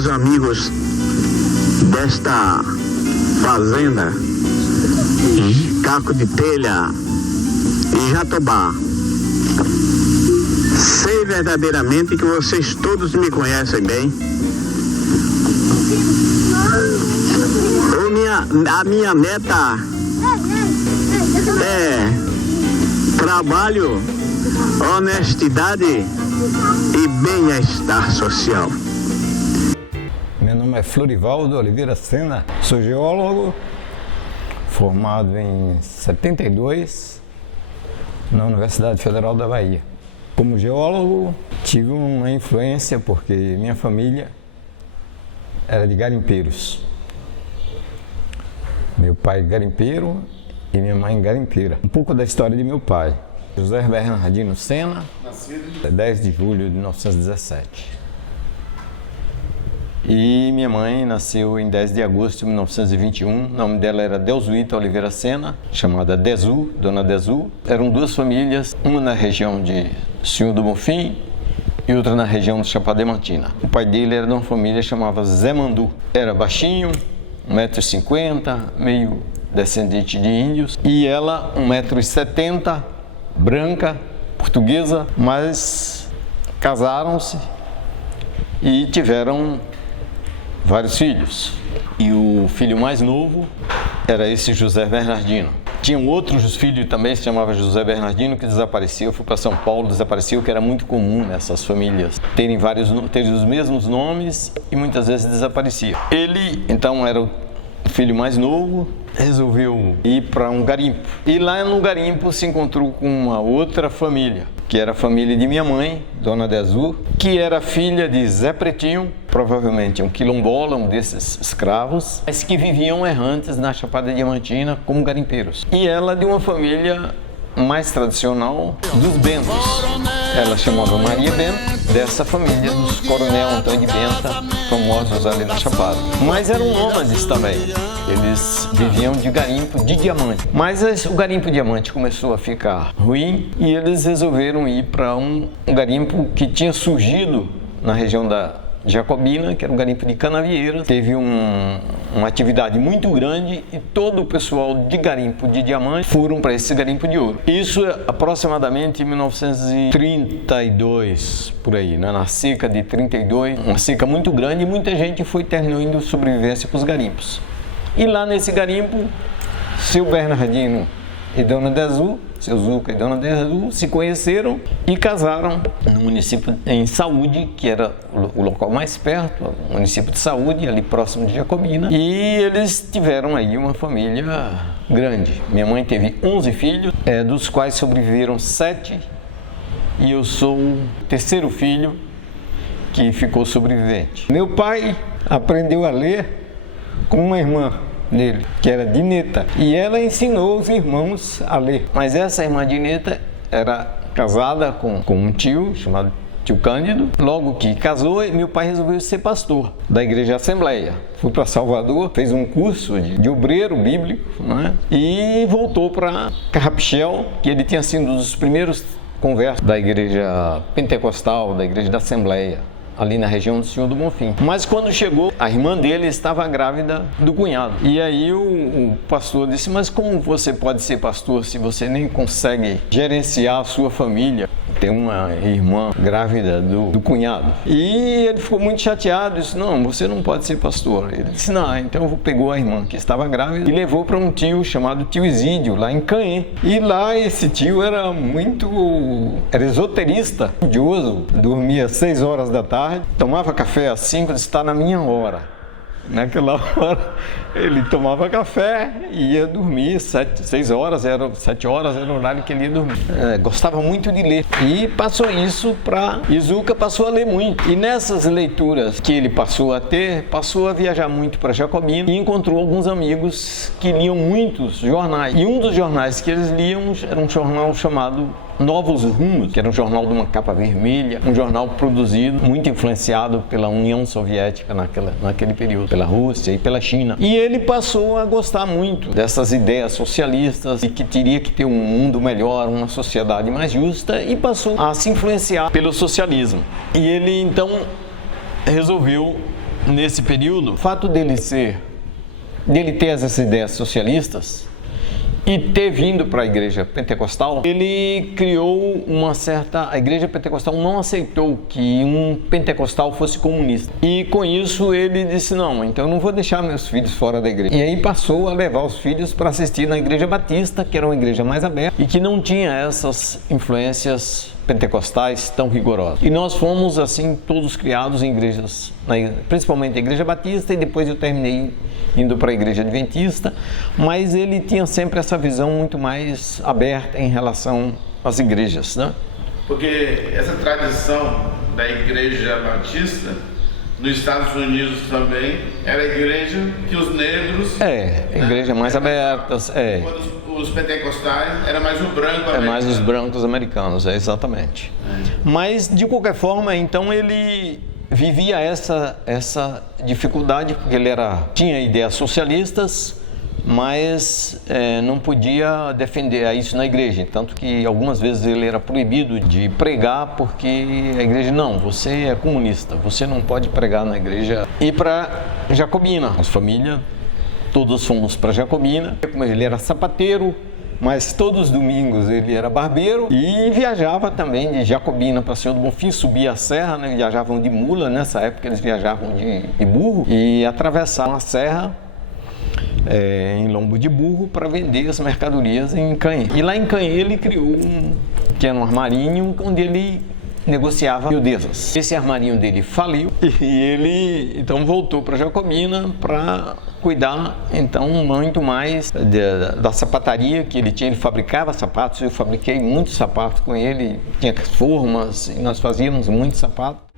meus amigos desta fazenda, Caco de Telha e Jatobá. Sei verdadeiramente que vocês todos me conhecem bem. A minha meta é trabalho, honestidade e bem-estar social. Meu nome é Florivaldo Oliveira Sena, sou geólogo, formado em 72 na Universidade Federal da Bahia. Como geólogo, tive uma influência porque minha família era de garimpeiros. Meu pai garimpeiro e minha mãe garimpeira. Um pouco da história de meu pai. José Bernardino Sena, 10 de julho de 1917. E minha mãe nasceu em 10 de agosto de 1921. O nome dela era Delzuíta Oliveira Sena, chamada Dezu, Dona Dezu. Eram duas famílias, uma na região de Senhor do Bonfim e outra na região de Chapada Diamantina. O pai dele era de uma família chamada Zé Mandu. Era baixinho, 1,50 m, meio descendente de índios. E ela, 1,70 m, branca, portuguesa, mas casaram-se e tiveram vários filhos. E o filho mais novo era esse José Bernardino. Tinham outros filhos também, se chamava José Bernardino, que desapareceu, foi para São Paulo, desapareceu, que era muito comum nessas famílias terem os mesmos nomes e muitas vezes desaparecia. Ele, então, era o filho mais novo, resolveu ir para um garimpo. E lá no garimpo se encontrou com uma outra família, que era a família de minha mãe, Dona Dezu, que era filha de Zé Pretinho, provavelmente um quilombola, um desses escravos, mas que viviam errantes na Chapada Diamantina como garimpeiros. E ela de uma família mais tradicional dos Bentos. Ela chamava Maria Bento, dessa família dos Coronel Antônio de Benta, famosos ali na Chapada. Mas eram nômades também. Eles viviam de garimpo de diamante. Mas o garimpo diamante começou a ficar ruim e eles resolveram ir para um garimpo que tinha surgido na região da Jacobina, que era um garimpo de canavieiras. Teve uma atividade muito grande e todo o pessoal de garimpo de diamante foram para esse garimpo de ouro. Isso aproximadamente em 1932, por aí, né? Na seca de 32, uma seca muito grande e muita gente foi tendo sobrevivência para os garimpos. E lá nesse garimpo, seu Bernardino e Dona Dezu, seu Zuca e Dona Dezu, se conheceram e casaram no município em Saúde, que era o local mais perto, o município de Saúde, ali próximo de Jacobina. E eles tiveram aí uma família grande. Minha mãe teve 11 filhos, dos quais sobreviveram 7, e eu sou o terceiro filho que ficou sobrevivente. Meu pai aprendeu a ler com uma irmã dele, que era Dineta, e ela ensinou os irmãos a ler. Mas essa irmã Dineta era casada com um tio chamado Tio Cândido. Logo que casou, meu pai resolveu ser pastor da Igreja Assembleia. Foi para Salvador, fez um curso de obreiro bíblico, né? E voltou para Carrapichel, que ele tinha sido um dos primeiros conversos da Igreja Pentecostal, da Igreja da Assembleia, ali na região do Senhor do Bonfim. Mas quando chegou, a irmã dele estava grávida do cunhado. E aí o pastor disse, mas como você pode ser pastor se você nem consegue gerenciar a sua família? Tem uma irmã grávida do cunhado. E ele ficou muito chateado, disse, não, você não pode ser pastor. Ele disse, não, então pegou a irmã que estava grávida e levou para um tio chamado Tio Isídio, lá em Caém. E lá esse tio era esoterista, estudioso, dormia 6 horas da tarde, tomava café às 5, disse, está na minha hora. Naquela hora ele tomava café e ia dormir 7 horas era o horário que ele ia dormir. Gostava muito de ler e passou isso para Izuca, passou a ler muito. E nessas leituras que ele passou a ter, passou a viajar muito para Jacobina e encontrou alguns amigos que liam muitos jornais. E um dos jornais que eles liam era um jornal chamado Novos Rumos, que era um jornal de uma capa vermelha, um jornal produzido, muito influenciado pela União Soviética naquele período, pela Rússia e pela China. E ele passou a gostar muito dessas ideias socialistas e que teria que ter um mundo melhor, uma sociedade mais justa, e passou a se influenciar pelo socialismo. E ele então resolveu nesse período, o fato dele ter essas ideias socialistas e ter vindo para a igreja pentecostal, ele criou a igreja pentecostal não aceitou que um pentecostal fosse comunista. E com isso ele disse, não, então eu não vou deixar meus filhos fora da igreja. E aí passou a levar os filhos para assistir na igreja batista, que era uma igreja mais aberta e que não tinha essas influências pentecostais tão rigorosas. E nós fomos assim todos criados em igrejas, principalmente a igreja batista, e depois eu terminei indo para a igreja adventista, mas ele tinha sempre essa visão muito mais aberta em relação às igrejas, né? Porque essa tradição da igreja batista nos Estados Unidos também era a igreja que os negros... igreja mais aberta, Os pentecostais era mais o branco americano. Mais os brancos americanos, exatamente. Mas, de qualquer forma, então ele vivia essa dificuldade, porque ele tinha ideias socialistas, mas não podia defender isso na igreja. Tanto que algumas vezes ele era proibido de pregar, porque a igreja, não, você é comunista, você não pode pregar na igreja. E para Jacobina, as famílias, todos fomos para Jacobina. Ele era sapateiro, mas todos os domingos ele era barbeiro e viajava também de Jacobina para Senhor do Bonfim, subia a serra, né? Viajavam de mula, nessa época eles viajavam de burro e atravessavam a serra em lombo de burro para vender as mercadorias em Canhê. E lá em Canhê ele criou um pequeno armarinho onde ele negociava miudezas. Esse armarinho dele faliu e ele então voltou para Jacobina para cuidar então muito mais da sapataria que ele tinha. Ele fabricava sapatos, eu fabriquei muitos sapatos com ele, tinha formas e nós fazíamos muitos sapatos.